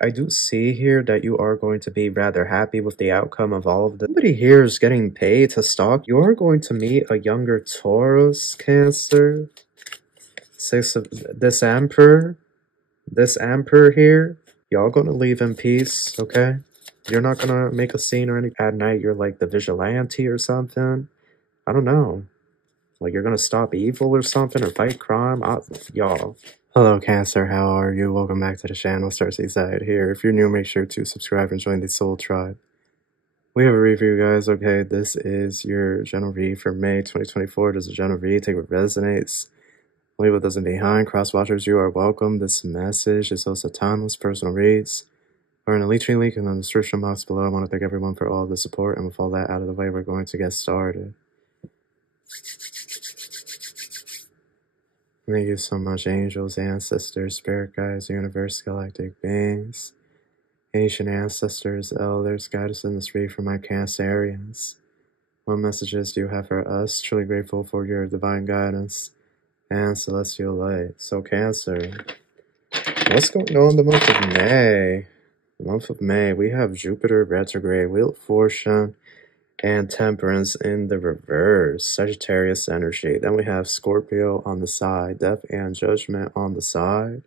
I do see here that you are going to be rather happy with the outcome of all of this. Somebody here is getting paid to stalk. You are going to meet a younger Taurus, Cancer. This Emperor here, y'all gonna leave in peace, okay? You're not gonna make a scene or anything. At night, you're like the vigilante or something. I don't know. Like, you're gonna stop evil or something, or fight crime? Y'all. Hello, Cancer. How are you? Welcome back to the channel. Cersei Side here. If you're new, make sure to subscribe and join the Soul Tribe. We have a review, guys. Okay, this is your general read for May 2024. This is a general read. Take what resonates. Leave what doesn't behind. Cross-watchers, you are welcome. This message is also timeless personal reads. Or in the LinKTREE link in the description box below. I want to thank everyone for all the support. And with all that out of the way, we're going to get started. Thank you so much, angels, ancestors, spirit guides, universe, galactic beings, ancient ancestors, elders, guide us in this read for my Cancerians. What messages do you have for us? Truly grateful for your divine guidance and celestial light. So, Cancer, what's going on in the month of May? The month of May, we have Jupiter retrograde, Wheel of Fortune, and Temperance in the reverse, Sagittarius energy. Then we have Scorpio on the side, Death and Judgment on the side,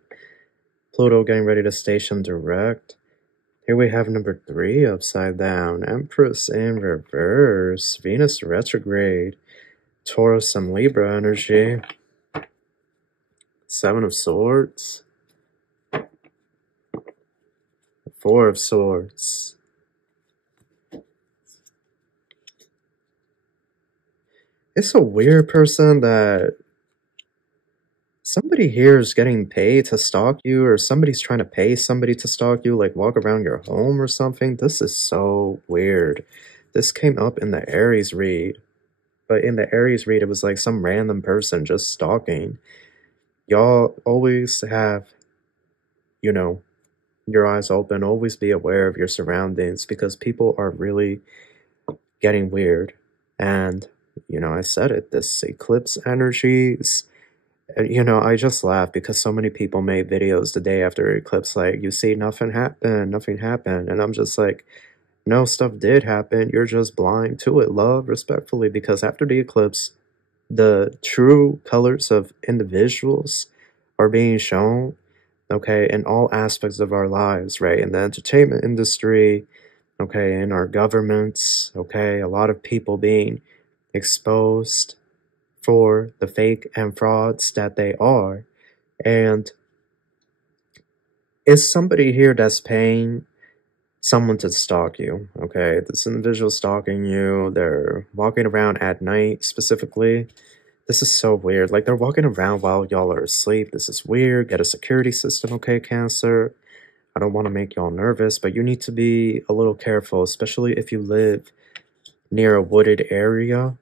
Pluto getting ready to station direct. Here we have number 3 upside down, Empress in reverse, Venus retrograde, Taurus and Libra energy, 7 of Swords, 4 of Swords. It's a weird person that somebody here is getting paid to stalk you, or somebody's trying to pay somebody to stalk you, like walk around your home or something. This is so weird. This came up in the Aries read, but in the Aries read, it was like some random person just stalking. Y'all always have, you know, your eyes open. Always be aware of your surroundings, because people are really getting weird. And you know, I said it, this eclipse energies, you know, I just laugh because so many people made videos the day after eclipse, like, you see, nothing happened, and I'm just like, no, stuff did happen, you're just blind to it, love, respectfully, because after the eclipse, the true colors of individuals are being shown, okay, in all aspects of our lives, right, in the entertainment industry, okay, in our governments, okay, a lot of people being exposed for the fake and frauds that they are. And it's somebody here that's paying someone to stalk you, okay? This individual stalking you, they're walking around at night specifically. This is so weird. Like, they're walking around while y'all are asleep. This is weird. Get a security system, okay, Cancer? I don't want to make y'all nervous, but you need to be a little careful, especially if you live near a wooded area,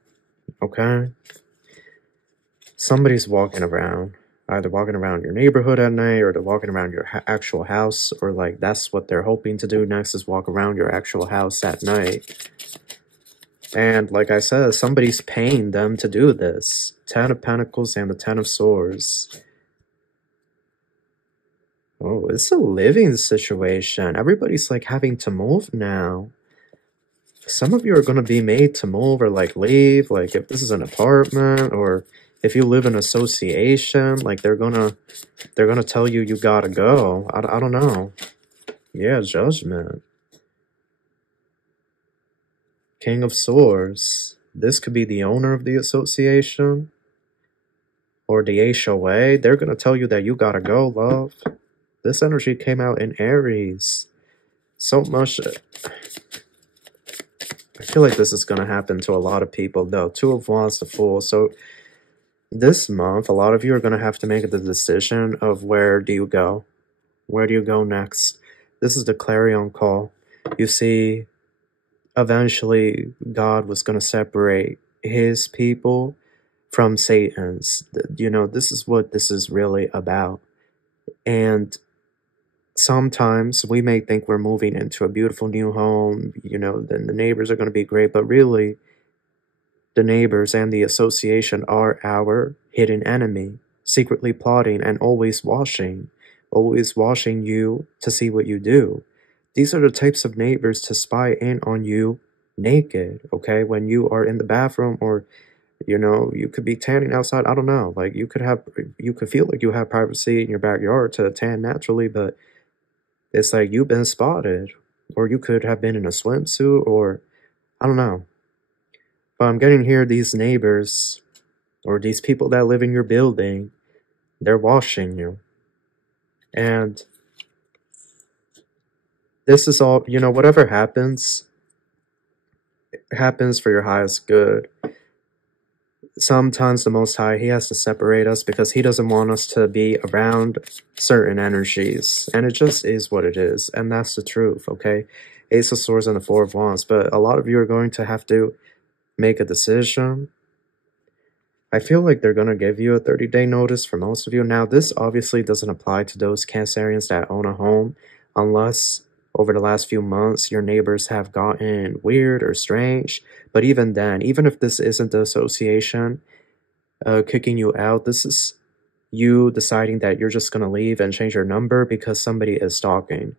okay? Somebody's walking around, either walking around your neighborhood at night, or they're walking around your actual house, or like that's what they're hoping to do next, is walk around your actual house at night. And like I said, somebody's paying them to do this. 10 of Pentacles and the 10 of Swords. Oh, it's a living situation. Everybody's like having to move now. Some of you are going to be made to move or like leave. Like, if this is an apartment, or if you live in association, like they're gonna tell you you gotta go. I don't know. Yeah, Judgment. King of Swords. This could be the owner of the association or the HOA. They're gonna tell you that you gotta go, love. This energy came out in Aries. So much. I feel like this is gonna happen to a lot of people, though. 2 of Wands, the Fool. So this month, a lot of you are going to have to make the decision of where do you go? Where do you go next? This is the clarion call. You see, eventually, God was going to separate his people from Satan's. You know, this is what this is really about. And sometimes we may think we're moving into a beautiful new home, you know, then the neighbors are going to be great, but really, the neighbors and the association are our hidden enemy, secretly plotting and always watching. always watching you to see what you do. These are the types of neighbors to spy in on you naked, okay? When you are in the bathroom, or, you know, you could be tanning outside. I don't know. Like, you could feel like you have privacy in your backyard to tan naturally, but it's like you've been spotted. Or you could have been in a swimsuit, or I don't know. But I'm getting here, these neighbors, or these people that live in your building, they're watching you. And this is all, you know, whatever happens, happens for your highest good. Sometimes the Most High, he has to separate us because he doesn't want us to be around certain energies. And it just is what it is. And that's the truth, okay? Ace of Swords and the Four of Wands. But a lot of you are going to have to make a decision. I feel like they're going to give you a 30-day notice for most of you. Now, this obviously doesn't apply to those Cancerians that own a home, unless over the last few months your neighbors have gotten weird or strange. But even then, even if this isn't the association kicking you out, this is you deciding that you're just going to leave and change your number because somebody is stalking,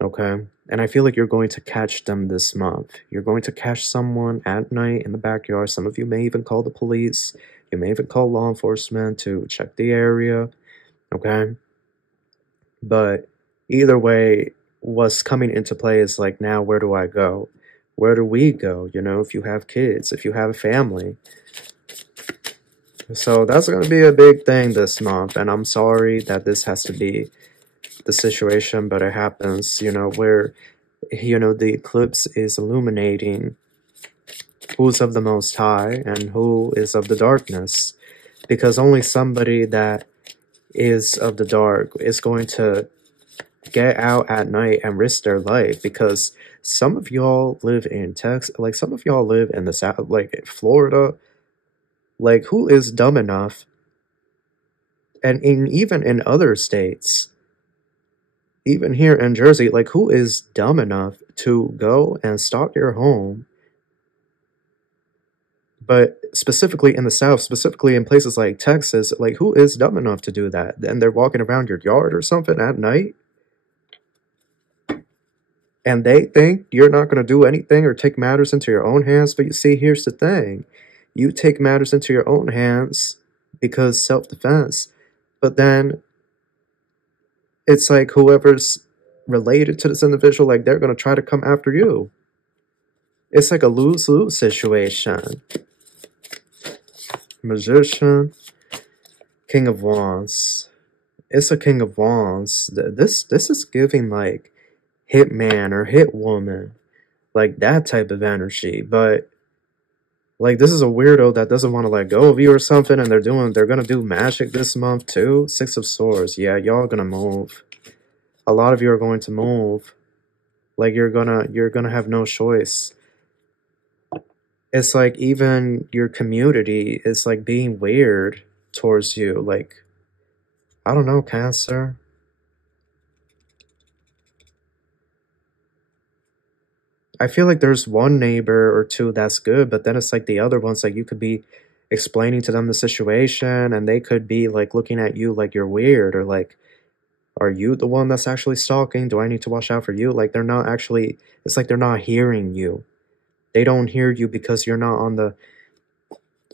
okay? And I feel like you're going to catch them this month. You're going to catch someone at night in the backyard. Some of you may even call the police. You may even call law enforcement to check the area, okay? But either way, what's coming into play is like, now where do I go? Where do we go? You know, if you have kids, if you have a family. So that's going to be a big thing this month. And I'm sorry that this has to be the situation, but it happens, you know, where, you know, the eclipse is illuminating who's of the Most High and who is of the darkness. Because only somebody that is of the dark is going to get out at night and risk their life. Because some of y'all live in Texas, like some of y'all live in the South, like Florida. Like, who is dumb enough, and even in other states, even here in Jersey, like, who is dumb enough to go and stalk your home? But specifically in the South, specifically in places like Texas, like, who is dumb enough to do that? And they're walking around your yard or something at night? And they think you're not going to do anything or take matters into your own hands. But you see, here's the thing. You take matters into your own hands because self-defense. But then it's like whoever's related to this individual, like, they're going to try to come after you. It's like a lose-lose situation. Magician. King of Wands. It's a King of Wands. This is giving, like, hitman or hitwoman. Like, that type of energy. But, like, this is a weirdo that doesn't want to let go of you or something, and they're gonna do magic this month too. Six of Swords. Yeah, y'all gonna move. A lot of you are going to move. Like, you're gonna have no choice. It's like even your community is like being weird towards you. Like, I don't know, Cancer. I feel like there's one neighbor or two that's good, but then it's like the other ones, like, you could be explaining to them the situation and they could be like looking at you like you're weird, or like, are you the one that's actually stalking? Do I need to watch out for you? Like, they're not actually, it's like they're not hearing you. They don't hear you because you're not on the,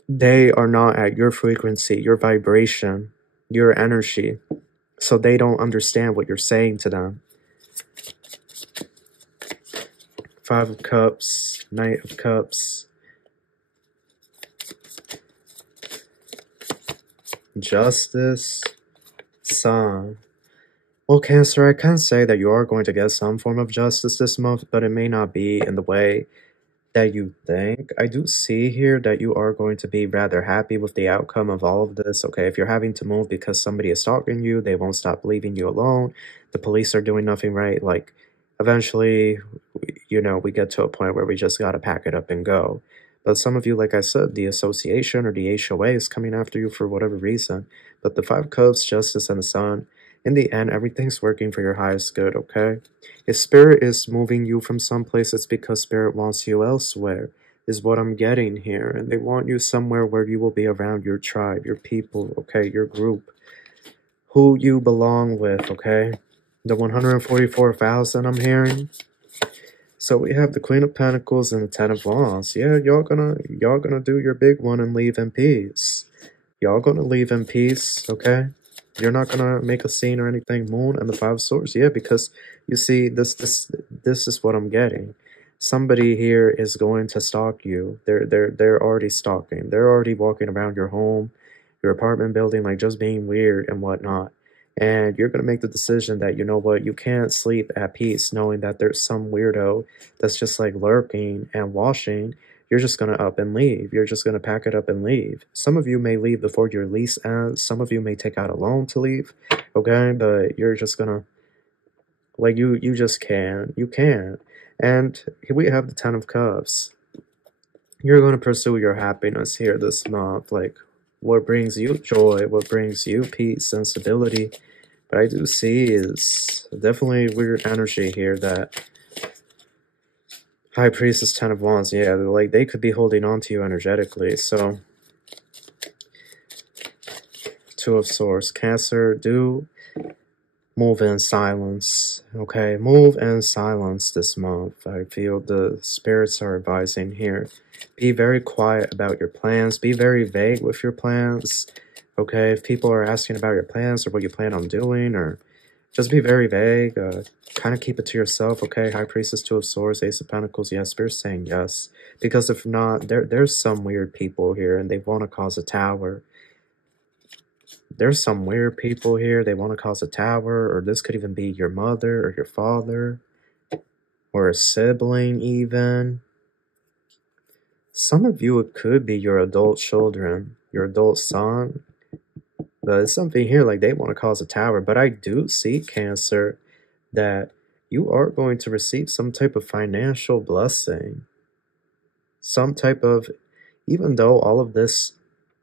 they are not at your frequency, your vibration, your energy. So they don't understand what you're saying to them. Five of Cups, Knight of Cups, Justice, Sun. Well, Cancer, I can say that you are going to get some form of justice this month, but it may not be in the way that you think. I do see here that you are going to be rather happy with the outcome of all of this. Okay, if you're having to move because somebody is stalking you, they won't stop leaving you alone. The police are doing nothing right. Like, eventually, you know, we get to a point where we just got to pack it up and go. But some of you, like I said, the association or the HOA is coming after you for whatever reason. But the Five of Cups, Justice, and the Sun, in the end, everything's working for your highest good, okay? If Spirit is moving you from someplace, it's because Spirit wants you elsewhere, is what I'm getting here. And they want you somewhere where you will be around your tribe, your people, okay, your group. who you belong with, okay? The 144,000 I'm hearing. So we have the Queen of Pentacles and the Ten of Wands. Yeah, y'all gonna do your big one and leave in peace. Y'all gonna leave in peace, okay? You're not gonna make a scene or anything. Moon and the Five of Swords. Yeah, because you see, this is what I'm getting. Somebody here is going to stalk you. They're already stalking. They're already walking around your home, your apartment building, like just being weird and whatnot. And you're gonna make the decision that, you know what, you can't sleep at peace knowing that there's some weirdo that's just like lurking and watching. You're just going to up and leave. You're just going to pack it up and leave. Some of you may leave before your lease ends. Some of you may take out a loan to leave. Okay? But you're just going to, like, you just can't. You can't. And here we have the Ten of Cups. You're going to pursue your happiness here this month. Like, what brings you joy? What brings you peace and stability? But I do see is definitely weird energy here that High Priestess, Ten of Wands, yeah, like they could be holding on to you energetically. So, Two of Swords, Cancer, do move in silence, okay? Move in silence this month. I feel the spirits are advising here. Be very quiet about your plans. Be very vague with your plans, okay? If people are asking about your plans or what you plan on doing, or just be very vague. Kind of keep it to yourself, okay? High Priestess, Two of Swords, Ace of Pentacles. Yes, Spirit's saying yes. Because if not, there's some weird people here and they want to cause a tower. There's some weird people here. They want to cause a tower, or this could even be your mother or your father or a sibling even. Some of you, it could be your adult children, your adult son. But it's something here like they want to cause a tower. But I do see, Cancer, that you are going to receive some type of financial blessing. Some type of, even though all of this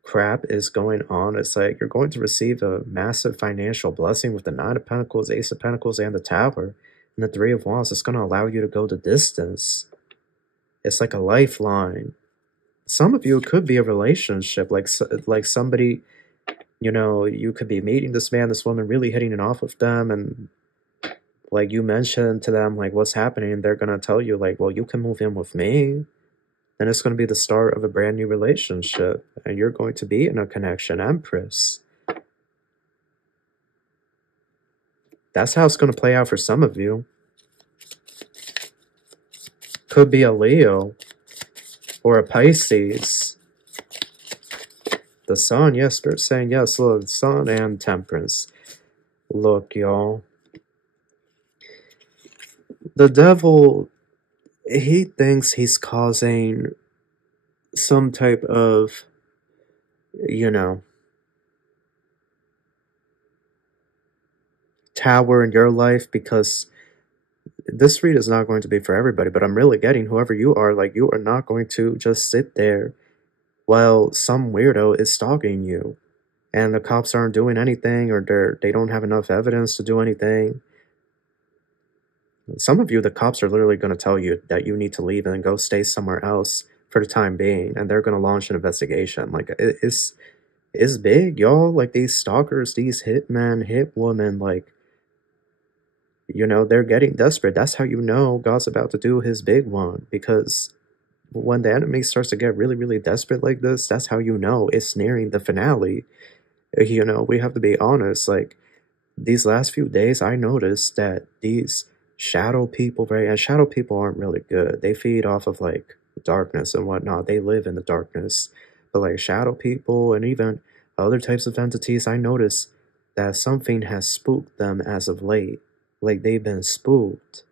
crap is going on, it's like you're going to receive a massive financial blessing with the Nine of Pentacles, Ace of Pentacles, and the Tower. And the Three of Wands. It's going to allow you to go the distance. It's like a lifeline. Some of you, it could be a relationship, like somebody, you know, you could be meeting this man, this woman, really hitting it off with them, and like you mentioned to them, like, what's happening, they're going to tell you, like, well, you can move in with me. And it's going to be the start of a brand new relationship. And you're going to be in a connection, Empress. That's how it's going to play out for some of you. Could be a Leo or a Pisces. The Sun, yes, Spirit's saying yes. Look, Sun and Temperance. Look, y'all. The devil, he thinks he's causing some type of, you know, tower in your life, because this read is not going to be for everybody, but I'm really getting whoever you are, like, you are not going to just sit there while some weirdo is stalking you and the cops aren't doing anything, or they don't have enough evidence to do anything. Some of you, the cops are literally going to tell you that you need to leave and go stay somewhere else for the time being, and they're going to launch an investigation. Like, it's big, y'all. Like, these stalkers, these hitmen, hitwomen, like, you know, they're getting desperate. That's how you know God's about to do his big one, because when the enemy starts to get really, really desperate like this, that's how you know it's nearing the finale. You know, we have to be honest. Like, these last few days, I noticed that these shadow people, right? And shadow people aren't really good. They feed off of, like, darkness and whatnot. They live in the darkness. But, like, shadow people and even other types of entities, I noticed that something has spooked them as of late. Like, they've been spooked.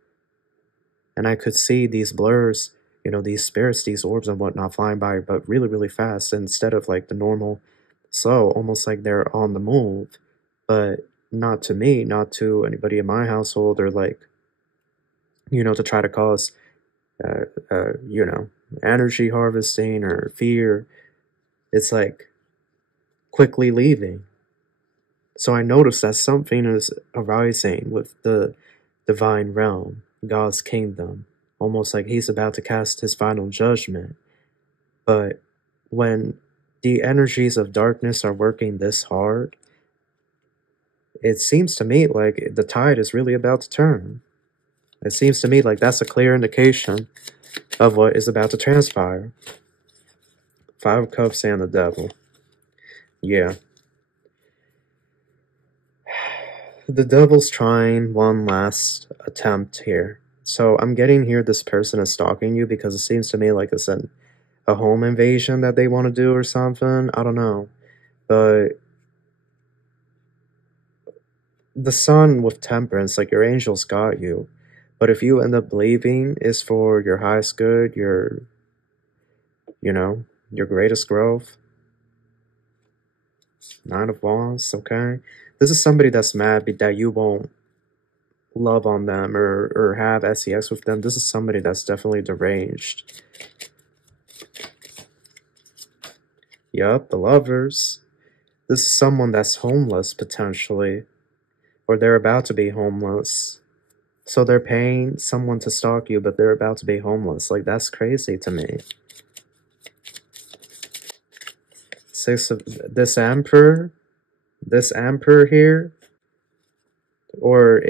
And I could see these blurs, you know, these spirits, these orbs and whatnot flying by, but really, really fast, instead of, like, the normal slow, almost like they're on the move. But not to me, not to anybody in my household, or, like, you know, to try to cause, you know, energy harvesting or fear. It's like quickly leaving. So I noticed that something is arising with the divine realm, God's kingdom, almost like he's about to cast his final judgment. But when the energies of darkness are working this hard, it seems to me like the tide is really about to turn. It seems to me like that's a clear indication of what is about to transpire. 5 of Cups and the Devil. Yeah. The Devil's trying one last attempt here. So I'm getting here this person is stalking you because it seems to me like it's a home invasion that they want to do or something. I don't know. But the Sun with Temperance, like your angels got you. But if you end up leaving, it's for your highest good, your greatest growth. 9 of Wands, okay? This is somebody that's mad that you won't love on them or have sex with them. This is somebody that's definitely deranged. Yup, the Lovers. This is someone that's homeless, potentially. Or they're about to be homeless. So they're paying someone to stalk you, but they're about to be homeless. Like, that's crazy to me. 6 of... This Emperor here... Or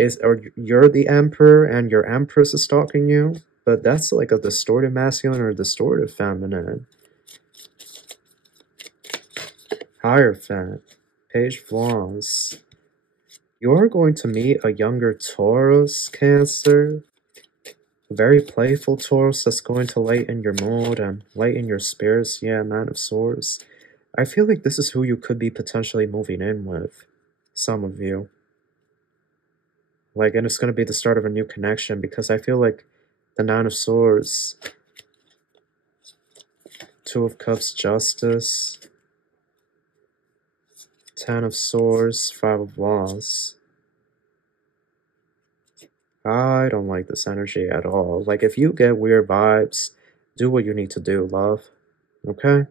you're the Emperor and your Empress is stalking you, but that's like a distorted masculine or a distorted feminine. Hierophant, Page of Wands. You're going to meet a younger Taurus, Cancer. A very playful Taurus that's going to lighten your mood and lighten your spirits. Yeah, 9 of Swords. I feel like this is who you could be potentially moving in with. Some of you. Like, and it's going to be the start of a new connection because I feel like the 9 of Swords, 2 of Cups, Justice, 10 of Swords, 5 of Wands. I don't like this energy at all. Like, if you get weird vibes, do what you need to do, love. Okay?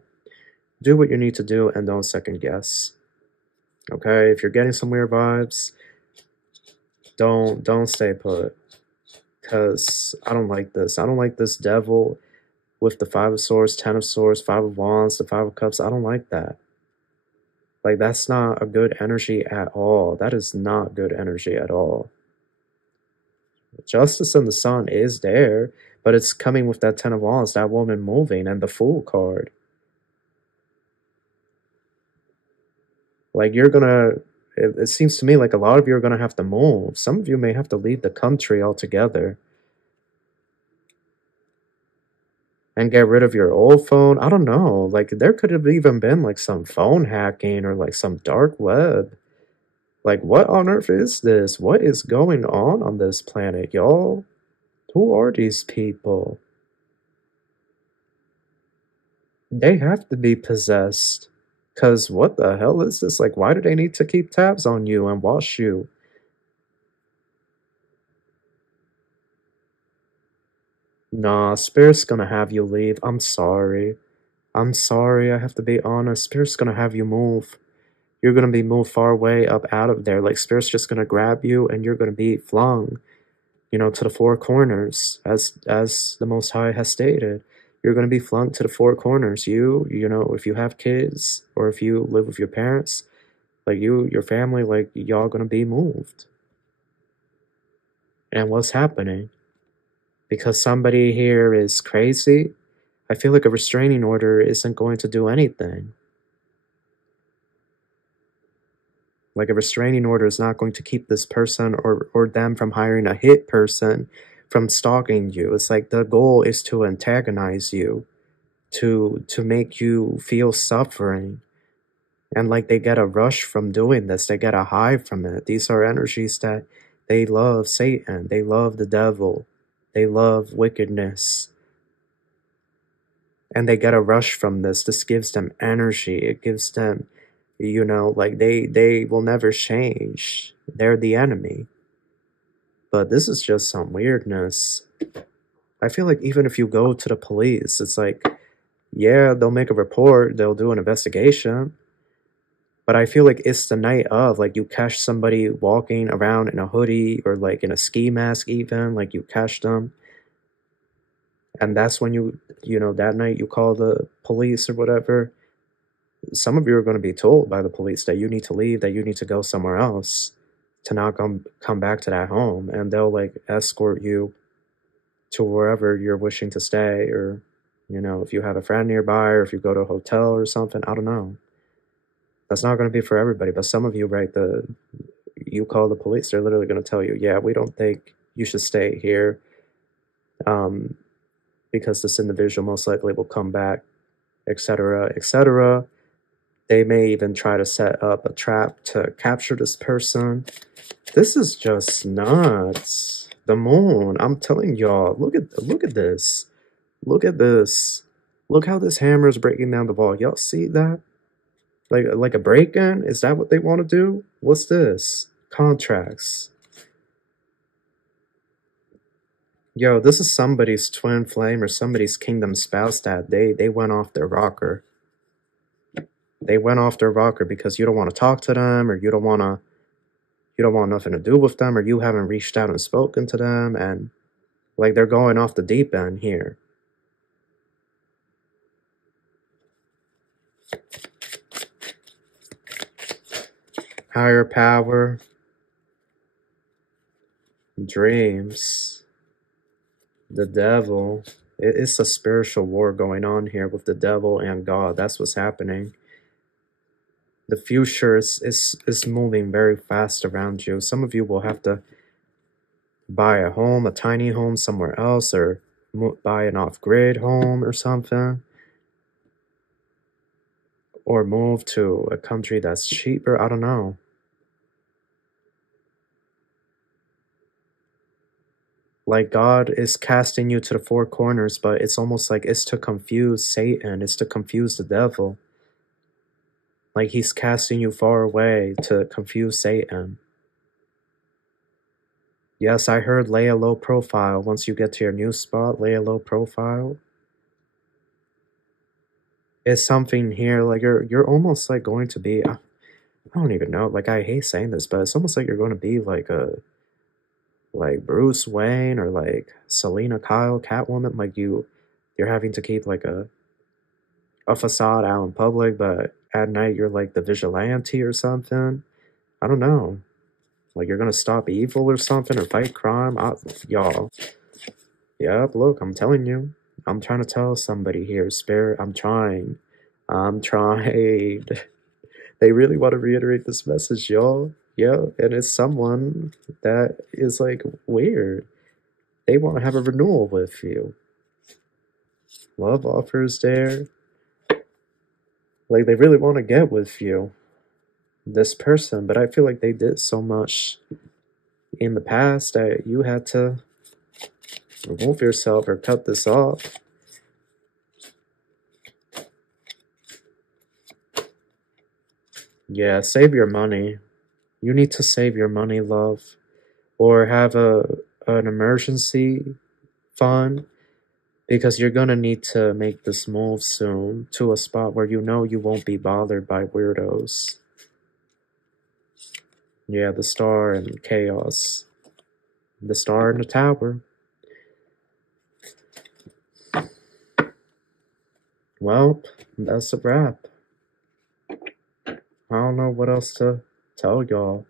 Do what you need to do and don't second guess. Okay? If you're getting some weird vibes, don't stay put. Because I don't like this. I don't like this Devil with the 5 of Swords, 10 of Swords, 5 of Wands, the 5 of Cups. I don't like that. Like, that's not a good energy at all. That is not good energy at all. Justice and the Sun is there, but it's coming with that 10 of Wands, that woman moving, and the Fool card. Like, you're gonna... It seems to me like a lot of you are gonna have to move. Some of you may have to leave the country altogether. And get rid of your old phone. I don't know. Like, there could have even been, like, some phone hacking or, like, some dark web. Like, what on earth is this? What is going on this planet, y'all? Who are these people? They have to be possessed. Because what the hell is this? Like, why do they need to keep tabs on you and watch you? Nah, Spirit's gonna have you leave. I'm sorry. I'm sorry, I have to be honest. Spirit's gonna have you move. You're gonna be moved far away up out of there. Like, Spirit's just gonna grab you and you're gonna be flung, to the 4 corners, as the Most High has stated. You're gonna be flung to the 4 corners. If you have kids or if you live with your parents, like your family, like, y'all gonna be moved. And what's happening? Because somebody here is crazy, I feel like a restraining order isn't going to do anything. Like, a restraining order is not going to keep this person or them from hiring a hit person from stalking you. It's like the goal is to antagonize you, to make you feel suffering. And like, they get a rush from doing this. They get a high from it. These are energies that they love Satan. They love the devil. They love wickedness. And they get a rush from this. This gives them energy. It gives them... like, they will never change. They're the enemy. But this is just some weirdness. I feel like even if you go to the police, it's like, yeah, they'll make a report, they'll do an investigation. But I feel like it's the night of, like, you catch somebody walking around in a hoodie or, like, in a ski mask even, like, you catch them. And that's when that night you call the police or whatever. Some of you are going to be told by the police that you need to leave, that you need to go somewhere else. to not come back to that home, and they'll like escort you to wherever you're wishing to stay, or if you have a friend nearby, or if you go to a hotel or something. I don't know. That's not going to be for everybody, but some of you, right, you call the police, they're literally going to tell you, yeah, we don't think you should stay here, because this individual most likely will come back, etc., etc. They may even try to set up a trap to capture this person. This is just nuts. The moon, I'm telling y'all, look at this. Look at this. Look how this hammer is breaking down the wall. Y'all see that? Like a break-in? Is that what they want to do? What's this? Contracts. Yo, this is somebody's twin flame or somebody's kingdom spouse that they went off their rocker. They went off their rocker because you don't want to talk to them, or you don't want nothing to do with them, or you haven't reached out and spoken to them, and like they're going off the deep end here. Higher power. Dreams. The devil. It's a spiritual war going on here with the devil and God. That's what's happening. The future is moving very fast around you. Some of you will have to buy a home, a tiny home somewhere else, or buy an off-grid home or something. Or move to a country that's cheaper. I don't know. Like God is casting you to the four corners, but it's almost like it's to confuse Satan. It's to confuse the devil. Like he's casting you far away to confuse Satan. Yes, I heard lay a low profile. Once you get to your new spot, lay a low profile. It's something here, like you're almost like going to be, I don't even know, like I hate saying this, but it's almost like you're going to be like Bruce Wayne or like Selena Kyle, Catwoman. Like you're having to keep like a facade out in public, but at night you're like the vigilante or something. I don't know. Like you're gonna stop evil or something, or fight crime. Y'all. Yep, look, I'm telling you. I'm trying to tell somebody here, Spirit. I'm trying. They really want to reiterate this message, y'all. Yeah, and it's someone that is like weird. They want to have a renewal with you. Love offers there. Like they really want to get with you. This person, but I feel like they did so much in the past that you had to remove yourself or cut this off. Yeah, save your money. You need to save your money, love. Or have an emergency fund, because you're gonna need to make this move soon to a spot where you know you won't be bothered by weirdos. Yeah, the star and chaos. The star in the tower. Well, that's a wrap. I don't know what else to tell y'all.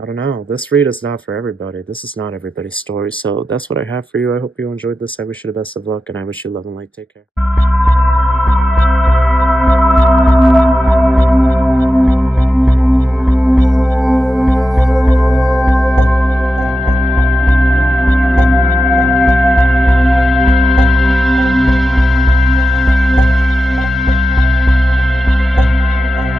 I don't know. This read is not for everybody. This is not everybody's story. So that's what I have for you. I hope you enjoyed this. I wish you the best of luck, and I wish you love and light. Take care.